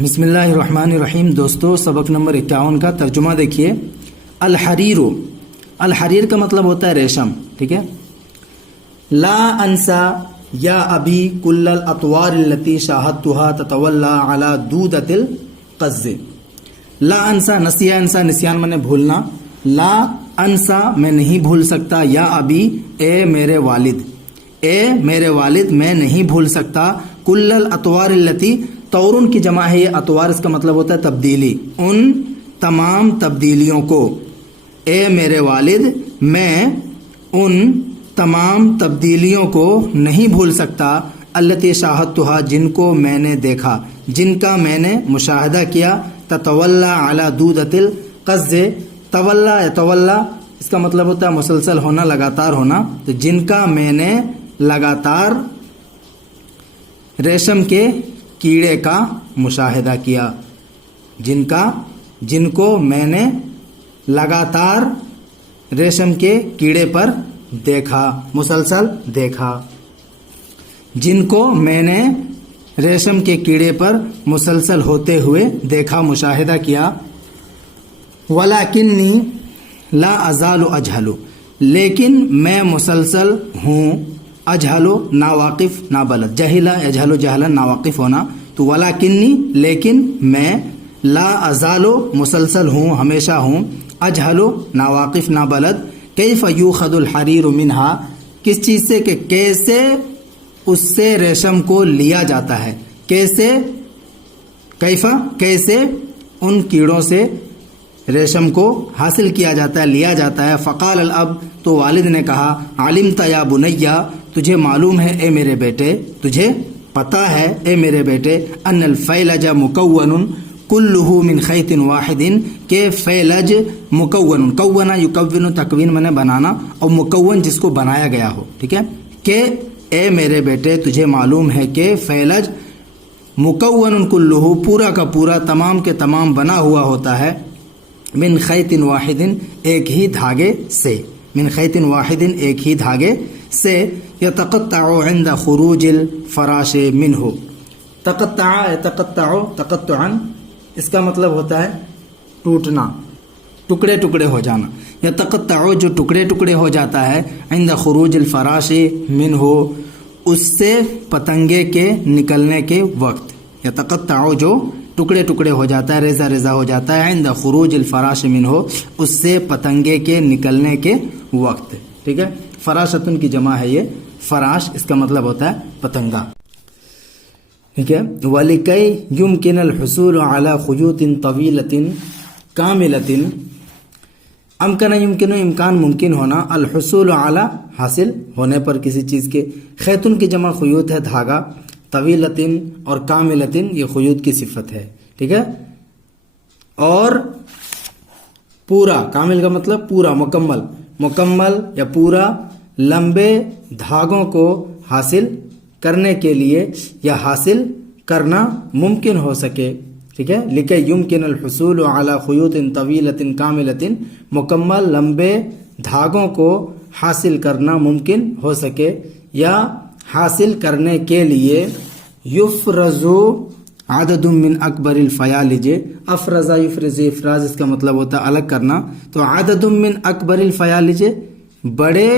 بسم اللہ الرحمن الرحیم۔ دوستو سبق نمبر 51 کا ترجمہ دیکھیے۔ الحریر، الحریر کا مطلب ہوتا ہے ریشم، ٹھیک ہے۔ لا انسا یا ابی کل الاطوار التي شاهدتها تتولى على دودۃ القز۔ لا انسا، نسیا انسا، نسیان منے بھولنا۔ لا انسا، میں نہیں بھول سکتا، یا ابی، اے میرے والد، اے میرے والد میں نہیں بھول سکتا، کل الاطوار التي، طورن کی جمع ہے یہ، اطوار اس کا مطلب ہوتا ہے تبدیلی، ان تمام تبدیلیوں کو، اے میرے والد میں ان تمام تبدیلیوں کو نہیں بھول سکتا، التی شاہدتھا، جن کو میں نے دیکھا، جن کا میں نے مشاہدہ کیا، تتولا علی دودۃ القز، تولا یتولا اس کا مطلب ہوتا ہے مسلسل ہونا، لگاتار ہونا، تو جن کا میں نے لگاتار ریشم کے کیڑے کا مشاہدہ کیا، جن کو میں نے لگاتار ریشم کے کیڑے پر دیکھا، مسلسل دیکھا، جن کو میں نے ریشم کے کیڑے پر مسلسل ہوتے ہوئے دیکھا، مشاہدہ کیا۔ وَلَكِنِّي لَا أَزَالُ أَجْهَلُ، لیکن میں مسلسل ہوں، اجہلو ناواقف، نابلد، جہلا یجہلو جہلا، ناواقف ہونا، تو ولاکنی لیکن میں، لا ازالو مسلسل ہوں، ہمیشہ ہوں، اجہلو ناواقف نابلد، کیف یوخذ الحریر منہا، کس چیز سے، کہ کیسے اس سے ریشم کو لیا جاتا ہے، کیسے، کیفا کیسے ان کیڑوں سے ریشم کو حاصل کیا جاتا ہے، لیا جاتا ہے۔ فقال الاب، تو والد نے کہا، علمت یا بنیا، تجھے معلوم ہے اے میرے بیٹے، تجھے پتہ ہے اے میرے بیٹے، ان الفیلج مکون کلہ من خیط واحد، کہ فیلج مکون، کون یکون، تکوین میں نے بنانا، اور مکون جس کو بنایا گیا ہو، ٹھیک ہے، کہ اے میرے بیٹے تجھے معلوم ہے کہ فیلج مکون کلہ، پورا کا پورا، تمام کے تمام بنا ہوا ہوتا ہے، من خیط واحد، ایک ہی دھاگے سے، من خیط واحد، ایک ہی دھاگے سے، یتقطع عند خروج الفراش منہ، تقطع یتقطع تقطعا اس کا مطلب ہوتا ہے ٹوٹنا، ٹکڑے ٹکڑے ہو جانا، یتقطع جو ٹکڑے ٹکڑے ہو جاتا ہے، عند خروج الفراش منہ، اس سے پتنگے کے نکلنے کے وقت، یتقطع جو ٹکڑے ٹکڑے ہو جاتا ہے، ریزہ ریزہ ہو جاتا ہے، عند خروج الفراش منہ، اس سے پتنگے کے نکلنے کے وقت، ٹھیک ہے۔ فراشتن کی جمع ہے یہ، فراش اس کا مطلب ہوتا ہے پتنگا، ٹھیک ہے۔ وَلِكَيْ يُمْكِنَ الْحُصُولُ عَلَى خُيُوطٍ طَوِيلَةٍ كَامِلَةٍ، امکن یمکن، امکان ممکن ہونا، الحصول علی حاصل ہونے پر کسی چیز کے، خیتن کی جمع خیوط ہے دھاگا، طویلتن اور کاملتن یہ خیوط کی صفت ہے، ٹھیک ہے، اور پورا، کامل کا مطلب پورا، مکمل، مکمل یا پورا، لمبے دھاگوں کو حاصل کرنے کے لیے یا حاصل کرنا ممکن ہو سکے، ٹھیک ہے۔ لکہ یمکن الحصول علی خیوط طویلۃ کاملۃ، مکمل لمبے دھاگوں کو حاصل کرنا ممکن ہو سکے یا حاصل کرنے کے لیے، یفرز عدد من اکبر الفیالج، افرزا یفرز، افراز اس کا مطلب ہوتا ہے الگ کرنا، تو عدد من اکبر الفیالج، بڑے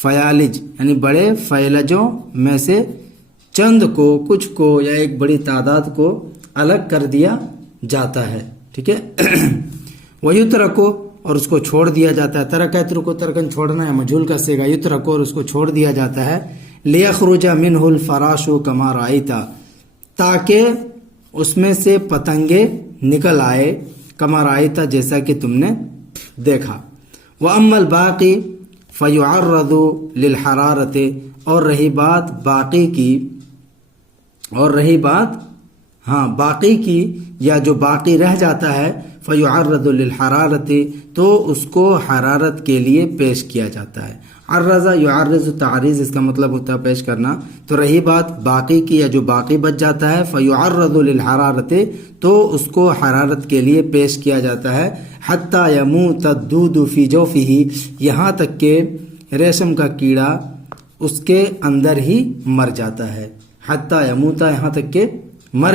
فیالج یعنی بڑے فیلجوں میں سے چند کو، کچھ کو یا ایک بڑی تعداد کو الگ کر دیا جاتا ہے، ٹھیک ہے۔ ویترکو، اور اس کو چھوڑ دیا جاتا ہے، ترک یترکو، ترکن چھوڑنا ہے، مجھول کا صیغہ، یترکو، اور اس کو چھوڑ دیا جاتا ہے، لیخرج منہ الفراش کما رأیت، تاکہ اس میں سے پتنگے نکل آئے، کما رأیت جیسا کہ تم نے دیکھا۔ وَأَمَّا الْبَاقِي فَيُعَرَّضُ لِلْحَرَارَةِ، اور رہی بات باقی کی، اور رہی بات باقی کی یا جو باقی رہ جاتا ہے، فَيُعَرَّضُ لِلْحَرَارَةِ، تو اس کو حرارت کے لیے پیش کیا جاتا ہے۔ عرض یعرض، تعریض اس کا مطلب ہوتا ہے پیش کرنا، تو رہی بات باقی کی یا جو باقی بچ جاتا ہے، فَيُعَرَّضُ لِلْحَرَارَةِ، تو اس کو حرارت کے لیے پیش کیا جاتا ہے، حَتَّى يَمُوتَ الدُّودُ فِي جَوْفِهِ، یہاں تک کہ ریشم کا کیڑا اس کے اندر ہی مر جاتا ہے، حَتَّى يَمُوتَ، یہاں تک کہ مر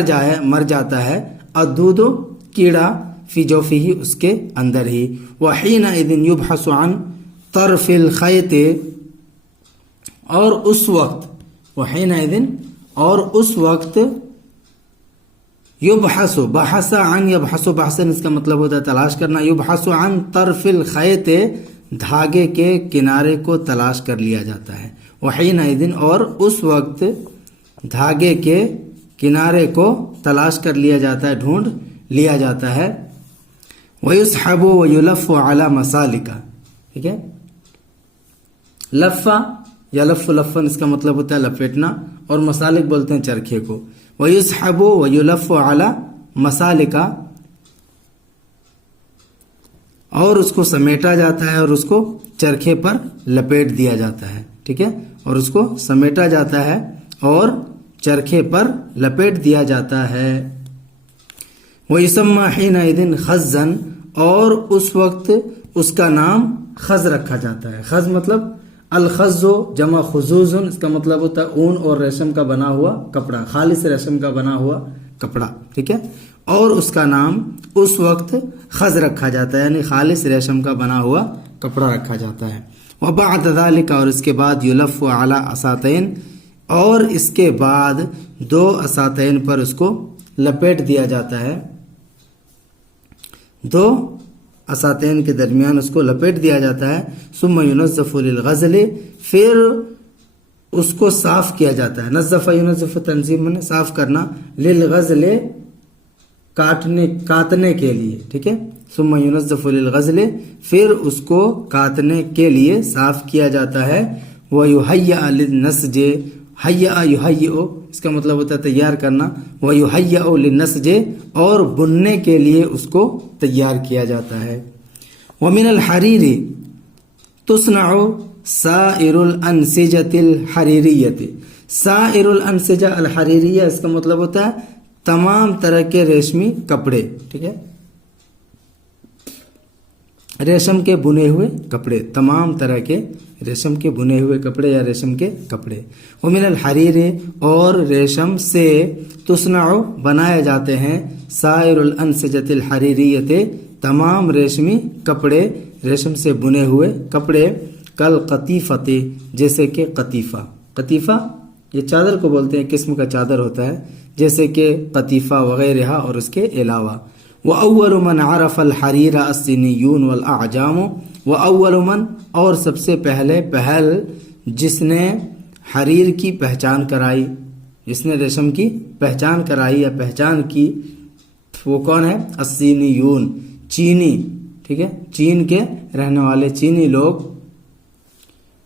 جاتا ہے الدود کیڑا فی جوفہ اس کے اندر ہی. وحینئذ یبحث عن طرف الخیط اور اس وقت وحینئذ اور اس وقت یبحث بحث عن یبحث بحثن اس کا مطلب ہوتا ہے تلاش کرنا. یبحث عن طرف الخیط دھاگے کے کنارے کو تلاش کر لیا جاتا ہے. وحینئذ اور اس وقت دھاگے کے کنارے کو تلاش کر لیا جاتا ہے ڈھونڈ لیا جاتا ہے. وَيُسْحَبُ وَيُلَفُّ عَلَى مَسَالِكَ ٹھیک ہے. لفا یا لف لفن اس کا مطلب ہوتا ہے لپیٹنا اور مسالک بولتے ہیں چرخے کو. وَيُسْحَبُ وَيُلَفُّ عَلَى مَسَالِكَ اور اس کو سمیٹا جاتا ہے اور اس کو چرخے پر لپیٹ دیا جاتا ہے ٹھیک ہے. اور اس کو سمیٹا جاتا ہے اور چرخے پر لپیٹ دیا جاتا ہے. وَيُسَمَّى حِينَئِذٍ خَزًّا اور اس وقت اس کا نام خز رکھا جاتا ہے. خز مطلب الخز جمع خزوز اس کا مطلب ہوتا ہے اون اور ریشم کا بنا ہوا کپڑا خالص ریشم کا بنا ہوا کپڑا ٹھیک ہے. اور اس کا نام اس وقت خز رکھا جاتا ہے یعنی خالص ریشم کا بنا ہوا کپڑا رکھا جاتا ہے. وبعد ذلك اور اس کے بعد یلف علی اساتین اور اس کے بعد 2 اساتین پر اس کو لپیٹ دیا جاتا ہے. 2 اساتین کے درمیان اس کو لپیٹ دیا جاتا ہے. ثم ينظف للغزل پھر اس کو صاف کیا جاتا ہے. نظف ينظف تنظیم میں صاف کرنا للغزل کاتنے کے لیے ٹھیک ہے. ثم ينظف للغزل پھر اس کو کاتنے کے لیے صاف کیا جاتا ہے. ويهيأ للنسج حیا یحیئ اس کا مطلب ہوتا ہے تیار کرنا. وَيُحَيَّأُ لِلنَّسْجِ اور بننے کے لیے اس کو تیار کیا جاتا ہے. وَمِنَ الْحَرِيرِ تُصْنَعُ سَائِرُ الْأَنْسِجَةِ الْحَرِيرِيَّةِ سائر الانسجہ الحریریہ اس کا مطلب ہوتا ہے تمام طرح کے ریشمی کپڑے ٹھیک ہے. ریشم کے بنے ہوئے کپڑے تمام طرح کے ریشم کے بنے ہوئے کپڑے یا ریشم کے کپڑے. ومن الحریر اور ریشم سے تصنع بنائے جاتے ہیں سائر الانسجۃ الحریریۃ تمام ریشمی کپڑے ریشم سے بنے ہوئے کپڑے. کل قطیفۃ جیسے کہ قطیفہ قطیفہ یہ چادر کو بولتے ہیں قسم کا چادر ہوتا ہے جیسے کہ قطیفہ وغیرہ اور اس کے علاوہ. وَأَوَّلُ مَنْ عَرَفَ الْحَرِيرَ الصِّينِيُّونَ وَالْأَعْجَامُ وَأَوَّلُ مَنْ اور سب سے پہل جس نے حریر کی پہچان کرائی جس نے ریشم کی پہچان کرائی یا پہچان کی وہ کون ہے؟ الصینیون چینی ٹھیک ہے چین کے رہنے والے چینی لوگ.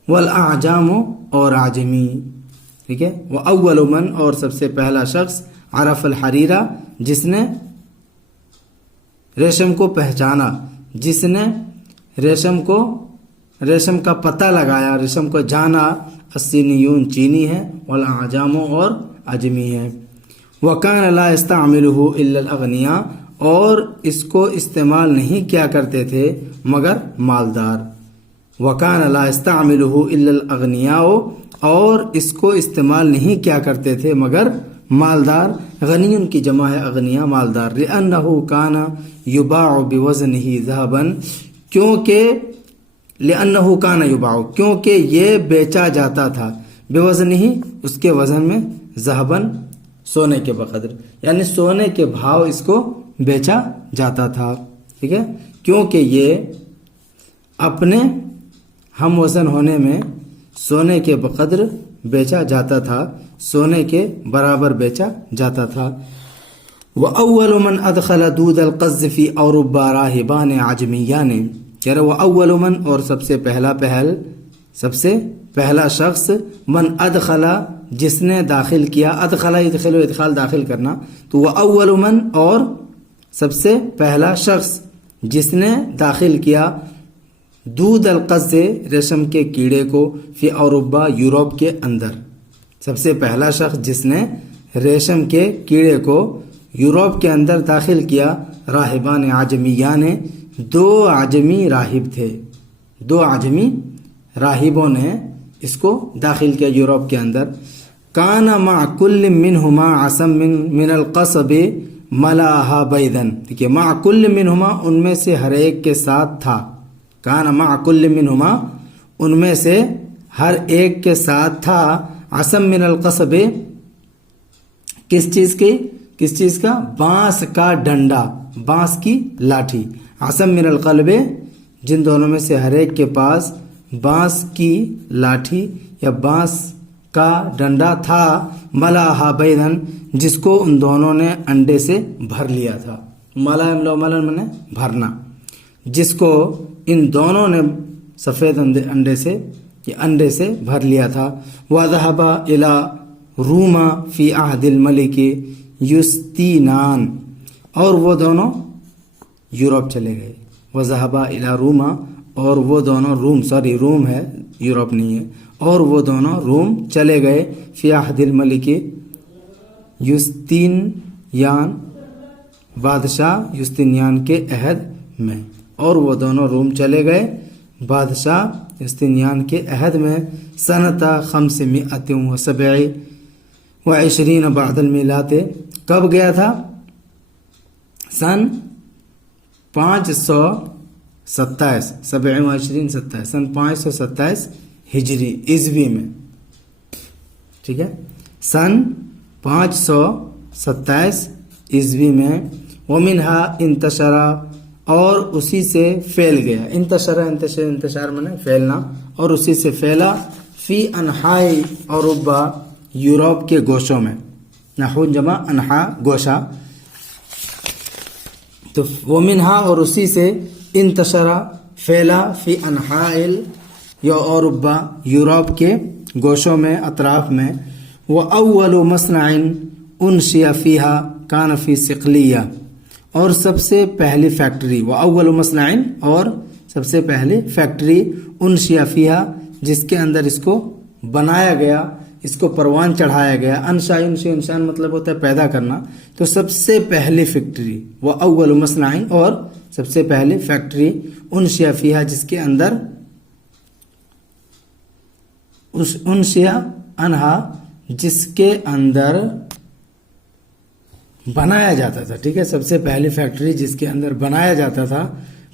والاعجام اور عجمی ٹھیک ہے. وَأَوَّلُ مَنْ اور سب سے پہلا شخص عرف الحریرہ جس نے ریشم کو پہچانا جس نے ریشم کا پتہ لگایا ریشم کو جانا الصینیون چینی ہے والاعجام اور عجمی ہے. وَكَانَ لَا يَسْتَعْمِلُهُ إِلَّا الْأَغْنِيَاءُ اور اس کو استعمال نہیں کیا کرتے تھے مگر مالدار. وَكَانَ لَا يَسْتَعْمِلُهُ إِلَّا الْأَغْنِيَاءُ اور اس کو استعمال نہیں کیا کرتے تھے مگر مالدار. غنیون کی جمع ہے اغنیا مالدار. لِأَنَّهُ كَانَ يُبَاعُ بِوَزْنِهِ ذَهَبًا لِأَنَّهُ كَانَ يُبَاعُ کیونکہ یہ بیچا جاتا تھا بِوَزْنِهِ اس کے وزن میں ذهبًا سونے کے بقدر یعنی سونے کے بھاؤ اس کو بیچا جاتا تھا ٹھیک ہے. کیونکہ یہ اپنے ہم وزن ہونے میں سونے کے بقدر بیچا جاتا تھا سونے کے برابر بیچا جاتا تھا. وَأَوَّلُ مَنْ أَدْخَلَ دُودَ الْقَزِّ فِي أَوْرُبَّا رَاهِبَانِ عَجْمِيَّانِ کہہ رہے وَأَوَّلُ مَنْ اور سب سے پہلا شخص من ادخلا جس نے داخل کیا ادخلا ادخل و ادخال داخل کرنا تو وَأَوَّلُ مَنْ اور سب سے پہلا شخص جس نے داخل کیا دودھ القز ریشم کے کیڑے کو فی اوروبا یورپ کے اندر. سب سے پہلا شخص جس نے ریشم کے کیڑے کو یورپ کے اندر داخل کیا راہبان عجمیان 2 عجمی راہب تھے 2 عجمی راہبوں نے اس کو داخل کیا یورپ کے اندر. کان مع کل منہما عصم من القصب ملاها بیدن. دیکھیے مع کل منہما ان میں سے ہر ایک کے ساتھ تھا. کان مع کل منہما ان میں سے ہر ایک کے ساتھ تھا عصم من القصب کس چیز کا بانس کا ڈنڈا, بانس کی لاٹھی. عصم من القلب جن دونوں میں سے ہر ایک کے پاس بانس کی لاٹھی یا بانس کا ڈنڈا تھا. ملاها بیدن جس کو ان دونوں نے انڈے سے بھر لیا تھا. ملا ملن میں بھرنا, جس کو ان دونوں نے سفید انڈے سے بھر لیا تھا. وذهب الى روما فی عہد الملک یوستینان اور وہ دونوں یورپ چلے گئے. وذهب الى روما اور وہ دونوں روم ہے, یورپ نہیں ہے. اور وہ دونوں روم چلے گئے فی عہد الملک یوستینیان بادشاہ یوستینیان کے عہد میں. اور وہ دونوں روم چلے گئے بادشاہ یوستینیان کے عہد میں. سنۃ 527 بعد المیلاد کب گیا تھا؟ سن 527 سن 527 ہجری عیسوی میں. ٹھیک ہے, سن 527 عیسوی میں. ومنہا انتشرا اور اسی سے پھیل گیا. انتشار مانے پھیلنا, اور اسی سے پھیلا. فی انحاء اوروبا یورپ کے گوشوں میں. نحو جمع انحاء گوشہ. تو ومنہا اور اسی سے انتشرا پھیلا فی انحاء اوروبا یورپ کے گوشوں میں اطراف میں. وَأَوَّلُ مَصْنَعٍ أُنشِئَ فِيهَا كَانَ فِي صِقْلِيَّةٍ اور سب سے پہلی فیکٹری. وَأَوَّلُ مَصْنَعٍ اور سب سے پہلی فیکٹری أُنشِئَ فِيهَا جس کے اندر اس کو بنایا گیا, اس کو پروان چڑھایا گیا. انشان مطلب ہوتا ہے پیدا کرنا. تو سب سے پہلی فیکٹری وَأَوَّلُ مَصْنَعٍ اور سب سے پہلی فیکٹری أُنشِئَ فِيهَا جس کے اندر جس کے اندر بنایا جاتا تھا. ٹھیک ہے, سب سے پہلی فیکٹری جس کے اندر بنایا جاتا تھا.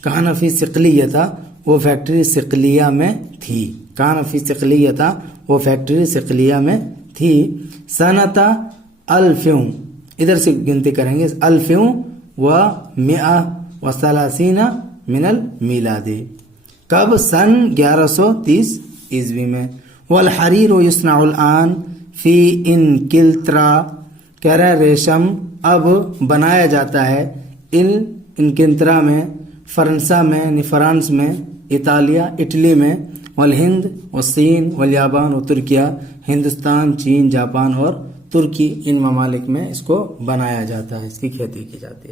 کان فی صقلیہ تھا وہ فیکٹری صقلیہ میں تھی. کان فی صقلیہ تھا وہ فیکٹری صقلیہ میں تھی. سنۃ 1000 ادھر سے گنتی کریں گے 1130 من المیلاد. کب؟ سن 1130 عیسوی میں. والحریر یصنع الآن فی انکلترا کہہ رہا ہے ریشم اب بنایا جاتا ہے انکلترا میں, فرنسا میں, فرانس میں, اطالیہ اٹلی میں. والہند والصین والیابان و ترکیہ ہندوستان, چین, جاپان اور ترکی ان ممالک میں اس کو بنایا جاتا ہے, اس کی کھیتی کی جاتی ہے.